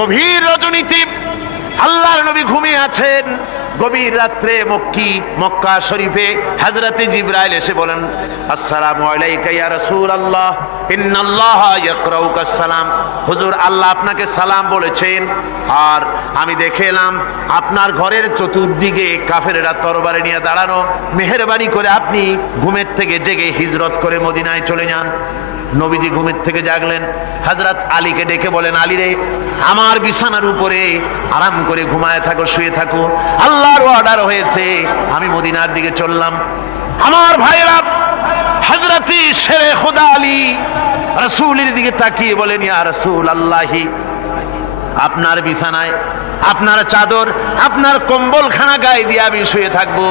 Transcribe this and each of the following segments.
গভীর রজনীতে আল্লাহর নবী ঘুমিয়ে আছেন। গভীর রাত্রে মক্কা শরীফে হযরতে জিবরাইল এসে বলেন, আসসালামু আলাইকা ইয়া রাসূলুল্লাহ, ইন্নাল্লাহা ইয়াকরাউকা সালাম। হুজুর, আল্লাহ আপনাকে সালাম বলেছেন। আর আমি দেখে এলাম আপনার ঘরের চতুর্দিকে কাফেররা তরবারি নিয়ে দাঁড়ানো। মেহেরবানি করে আপনি ঘুমের থেকে জেগে হিজরত করে মদিনায় চলে যান। নবীজি ঘুমের থেকে জাগলেন, হযরত আলীকে ডেকে বলেন, আলী রে, আমার বিছানার উপরে আরাম করে ঘুমায় থাকো, শুয়ে থাকো, আল্লাহর অর্ডার হয়েছে, আমি মদিনার দিকে চললাম। আমার ভাইরা, হযরত শেরে খোদা আলী রাসূলের দিকে তাকিয়ে বলেন, ইয়া রাসূলুল্লাহি, আপনার বিছানায় আপনার চাদর, আপনার কম্বলখানা গায়ে দিয়ে আমি শুয়ে থাকবো।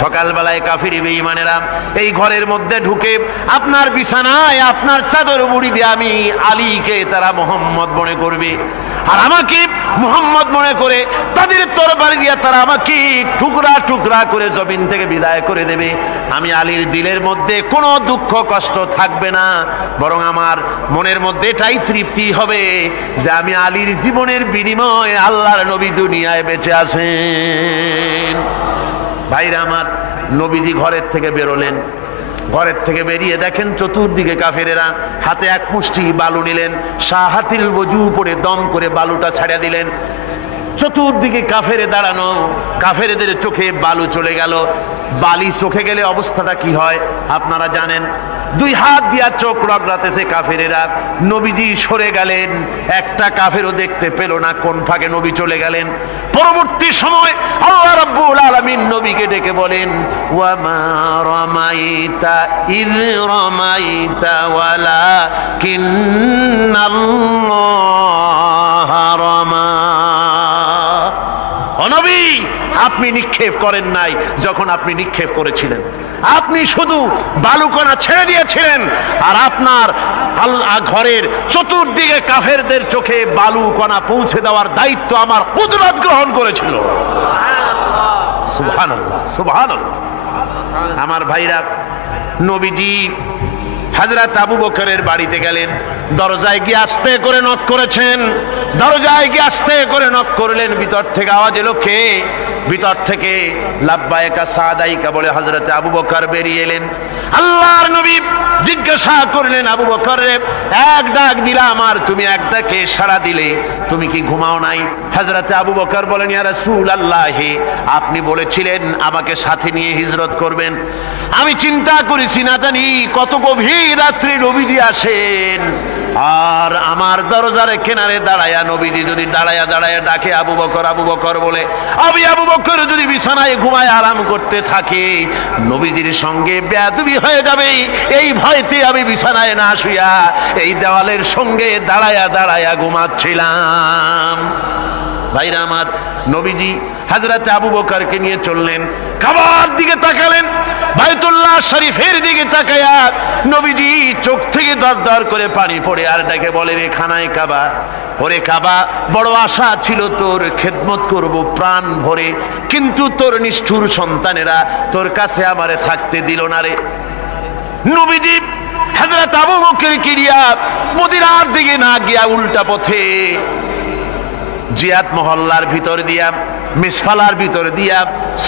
সকালবেলায় কাফির বেঈমানেরা এই ঘরের মধ্যে ঢুকে আপনার বিছানায় আপনার চাদর মুড়ি দিয়ে আমি আলীকে তারা মোহাম্মদ মনে করবে, আর আমাকে মোহাম্মদ মনে করে তাদের তরবারি দিয়ে তারা আমাকে টুকরা টুকরা করে জমিন থেকে বিদায় করে দেবে। আমি আলীর দিলের মধ্যে কোনো দুঃখ কষ্ট থাকবে না, বরং আমার মনের মধ্যে এটাই তৃপ্তি হবে যে আমি আলীর জীবনের বিনিময়ে আল্লাহর নবী দুনিয়ায় বেঁচে আছেন। ভাইরা আমার, নবীজি ঘরের থেকে বেরোলেন। ঘরের থেকে বেরিয়ে দেখেন চতুর্দিকে কাফেরেরা হাতে এক মুষ্টি বালু নিলেন, শাহাতিল ওযু পরে দম করে বালুটা ছাড়া দিলেন। চতুর্দিকে কাফেরে দাঁড়ানো, কাফেরদের চোখে বালু চলে গেল। বালি চোখে গেলে অবস্থাটা কি হয় আপনারা জানেন। দুই হাত দিয়া চোখ রগড়াতেছে কাফেরেরা। নবীজি সরে গেলেন, একটা কাফেরও দেখতে পেল না কোন ফাঁকে নবী চলে গেলেন। পরবর্তী সময় আল্লাহ রাব্বুল আলামিন নবীকে ডেকে বলেন, ওয়া মা রামাইতা ইয রামাইতা ওয়ালাকিন্নাল্লাহা রামা। ও নবী, আপনি নিক্ষেপ করেন নাই যখন আপনি নিক্ষেপ করেছিলেন, আপনি শুধু বালুকণা ছেড়ে দিয়েছিলেন, আর আপনার ঘরের চতুর্দিকে কাফেরদের চোখে বালুকণা পৌঁছে দেওয়ার দায়িত্ব আমার কুদরত গ্রহণ করেছিল। সুবহানাল্লাহ, সুবহানাল্লাহ। আমার ভাইরা, নবীজি হযরত আবু বকরের বাড়িতে গেলেন। দরজায় গিয়ে আস্তে করে নক করেছেন। দরজায় গিয়ে আস্তে করে নক করলেন। ভিতর থেকে আওয়াজ এলো, কে? ভিতর থেকে লাব্বাইকা সাদাইকা বলে হযরত আবু বকর বেরিয়ে এলেন। আল্লাহর নবী জিজ্ঞাসা করলেন, আবু বকর রে, এক ডাক দিলাম আর তুমি এক ডাকে সাড়া দিলে, তুমি কি ঘুমাও নাই? হযরত আবু বকর বলেন, ইয়া রাসূলুল্লাহ, আপনি বলেছিলেন আমাকে সাথে নিয়ে হিজরত করবেন। আমি চিন্তা করেছি না জানি কত গভীর রাত্রে নবীজি আসেন, আর আমার দরজার কিনারে দাঁড়ায়া নবীজি যদি দাঁড়ায়া দাঁড়ায়া ডাকে আবু বকর আবু বকর বলে, আমি আবু বকর যদি বিছানায় ঘুমায় আরাম করতে থাকে, নবীজির সঙ্গে বেয়াদবি হয়ে যাবে, এই ভয়তে আমি বিছানায় না শুয়া এই দেওয়ালের সঙ্গে দাঁড়ায়া দাঁড়ায়া ঘুমাচ্ছিলাম। ভাইরা আমার, নবীজি হযরত আবু বকরকে নিয়ে চললেন। কাবার দিকে তাকালেন, বাইতুল্লাহ শরীফের দিকে তাকায়া নবীজি চোখ থেকে দর দর করে পানি পড়ে আর ডেকে বলে, রে খানায় কাবা, ওরে কাবা, বড় আশা ছিল তোর খেদমত করব প্রাণ ভরে, কিন্তু তোর নিষ্ঠুর সন্তানেরা তোর কাছে আমারে থাকতে দিল না রে। নবীজি হযরত আবু বকরকে নিয়ে মদিনার দিকে না গিয়া উল্টা পথে জিয়াদ মহল্লার ভিতর দিয়া, মিসফালার ভিতর দিয়া,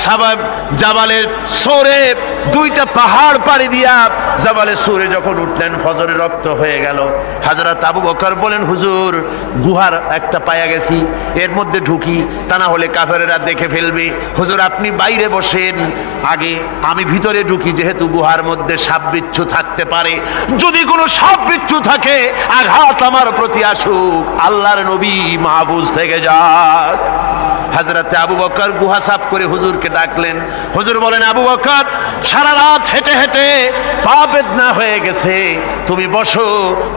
সাবাব জাবালের সোরে, দুইটা পাহাড় পাড়ি দিয়া জাবালে সোরে যখন উঠলেন, ফজরের রক্ত হয়ে গেল। হযরত আবু বকর বলেন, হুজুর, গুহার একটা পায়া গেছি, এর মধ্যে ঢুকি, তা না হলে কাফেরেরা দেখে ফেলবে। হুজুর, আপনি বাইরে বসেন, আগে আমি ভিতরে ঢুকি, যেহেতু গুহার মধ্যে সাপ বিচ্ছু থাকতে পারে, যদি কোনো সাপ বিচ্ছু থাকে আঘাত আমার প্রতি আসুক, আল্লাহর নবী মাহফুজ থেকে যাক। হযরত আবু বকর গুহা সাফ করে হুজুরকে ডাকলেন। হুজুর বলেন, আবু বকর, সারা রাত হেঁটে হেঁটে পা বেদনা হয়ে গেছে, তুমি বসো,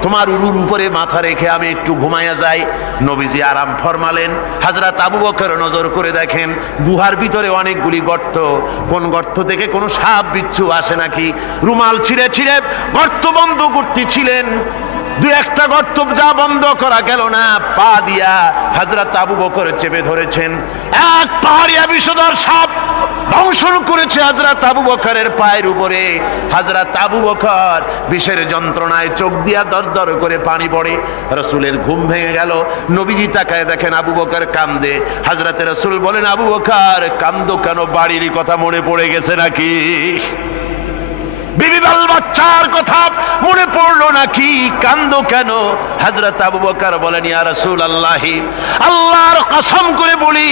তোমার উরুর উপরে মাথা রেখে আমি একটু ঘুমাইয়া যাই। নবীজি আরাম ফরমালেন। হযরত আবু বকর নজর করে দেখেন গুহার ভিতরে অনেকগুলি গর্ত, কোন গর্ত থেকে কোনো সাপ বিচ্ছু আসে নাকি। রুমাল ছিঁড়ে ছিঁড়ে গর্ত বন্ধ করতেছিলেন। দু একটা গর্ত যা বন্ধ করা গেল না, পা দিয়া হযরত আবু বকর চেপে ধরেছেন। এক পাহাড়িয়া বিষধর সাপ দংশন করেছে হযরত আবু বকরের পায়ের উপরে। হযরত আবু বকর বিষের যন্ত্রণায় চোখ দিয়া দরদর করে পানি পড়ে। রাসূলের ঘুম ভেঙে গেল। নবীজি তাকায় দেখেন আবু বকর কান্দে। হযরত রাসূল বলেন, আবু বকর কান্দো কেন? বাড়ির কথা মনে পড়ে গেছে নাকি? বিবি বাল বাচ্চার কথা মনে পড়লো নাকি? কান্দো কেন? হযরত আবু বকর বলেন, ইয়া রাসূলুল্লাহ, আল্লাহর কসম করে বলি,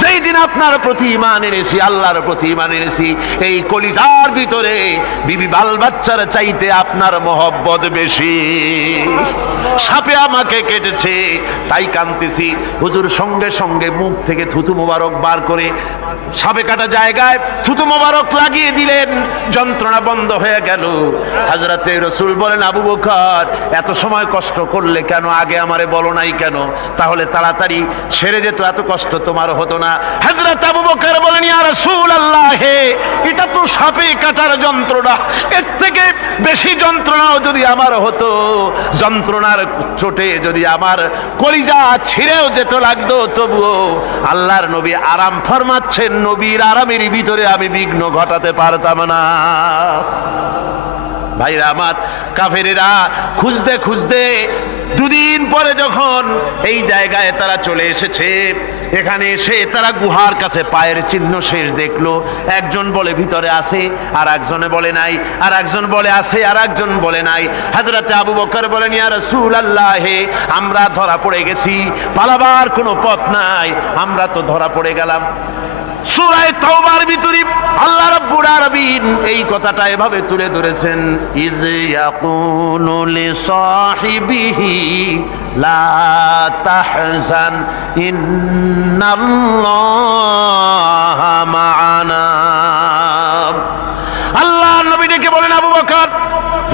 যেই দিন আপনার প্রতি ঈমান এনেছি, আল্লাহর প্রতি ঈমান এনেছি, এই কলিজার ভিতরে বিবি বাল বাচ্চার চাইতে আপনার মহব্বত বেশি। সাপে আমাকে কেটেছে তাই কাঁদতেছি। হুজুর সঙ্গে সঙ্গে মুখ থেকে থুতু মোবারক বার করে সাপে কাটা জায়গায় থুতু মোবারক লাগিয়ে দিলেন। যন্ত্রণা বন্ধ হয়ে গেল। হযরতে রাসূল বলেন, আবু বকর এত সময় কষ্ট করলে কেন? আগে আমারে বলো নাই কেন? তাহলে তাড়াতাড়ি সেরে যেত, এত কষ্ট তোমার হতো না। হযরত আবু বকর বলেন, ইয়া রাসূলুল্লাহ, এটা তো সাপে কাটার যন্ত্রণা, এর থেকে বেশি যন্ত্রণাও যদি আমার হতো, যন্ত্রণার চোটে যদি আমার কলিজা ছিঁড়েও যেতে লাগতো, তবুও আল্লাহর নবী আরাম ফরমাচ্ছেন, নবীর আরামের ভিতরে আমি বিঘ্ন ঘটাতে পারতাম না। ভাইরা আমার, কাফেরেরা খুঁজতে খুঁজতে দুদিন পরে যখন এই জায়গায় তারা চলে এসেছে, এখানে এসে তারা গুহার কাছে পায়ের চিহ্ন শেষ দেখলো। একজন বলে ভিতরে আছে, আর একজনে বলে নাই, আর একজন বলে আছে, আর একজন বলে নাই। হযরতে আবু বকর বলেন, ইয়া রাসূলুল্লাহ, আমরা ধরা পড়ে গেছি, পালাবার কোনো পথ নাই, আমরা তো ধরা পড়ে গেলাম। সূরা তাওবার ভিতরে আল্লাহ রাব্বুল আলামিন এই কথাটা এভাবে তুলে ধরেছেন, ইয ইয়াকুলু লিসাহিবিহি লা তাহজান ইন্নাল্লাহা মা'ানা। আল্লাহ নবী ডেকে বলেন, আবু বকর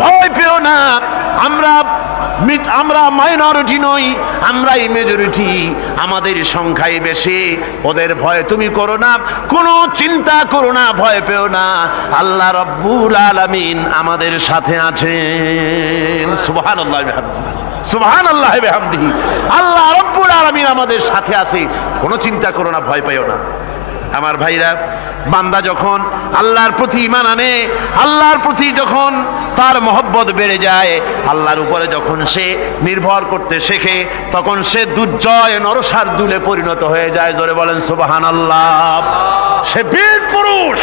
ভয় পেও না, আমরা মাইনরিটি নই, আমরাই মেজরিটি, আমাদের সংখ্যাই বেশি, ওদের ভয় তুমি করো না, কোনো চিন্তা করো না, ভয় পেও না, আল্লাহ রাব্বুল আলামিন আমাদের সাথে আছেন। সুবহানাল্লাহ বিহামদিহি, সুবহানাল্লাহ বিহামদিহি। আল্লাহ রাব্বুল আলামিন আমাদের সাথে আছে, কোনো চিন্তা করো না, ভয় পেও না। আমার ভাইরা, বান্দা যখন আল্লাহর প্রতি ঈমান আনে, আল্লাহর প্রতি যখন তার মহব্বত বেড়ে যায়, আল্লাহর উপরে যখন সে নির্ভর করতে শেখে, তখন সে দুর্জয় নরসার্দুলে পরিণত হয়ে যায়। জোরে বলেন সুবহানাল্লাহ। সে বীর পুরুষ।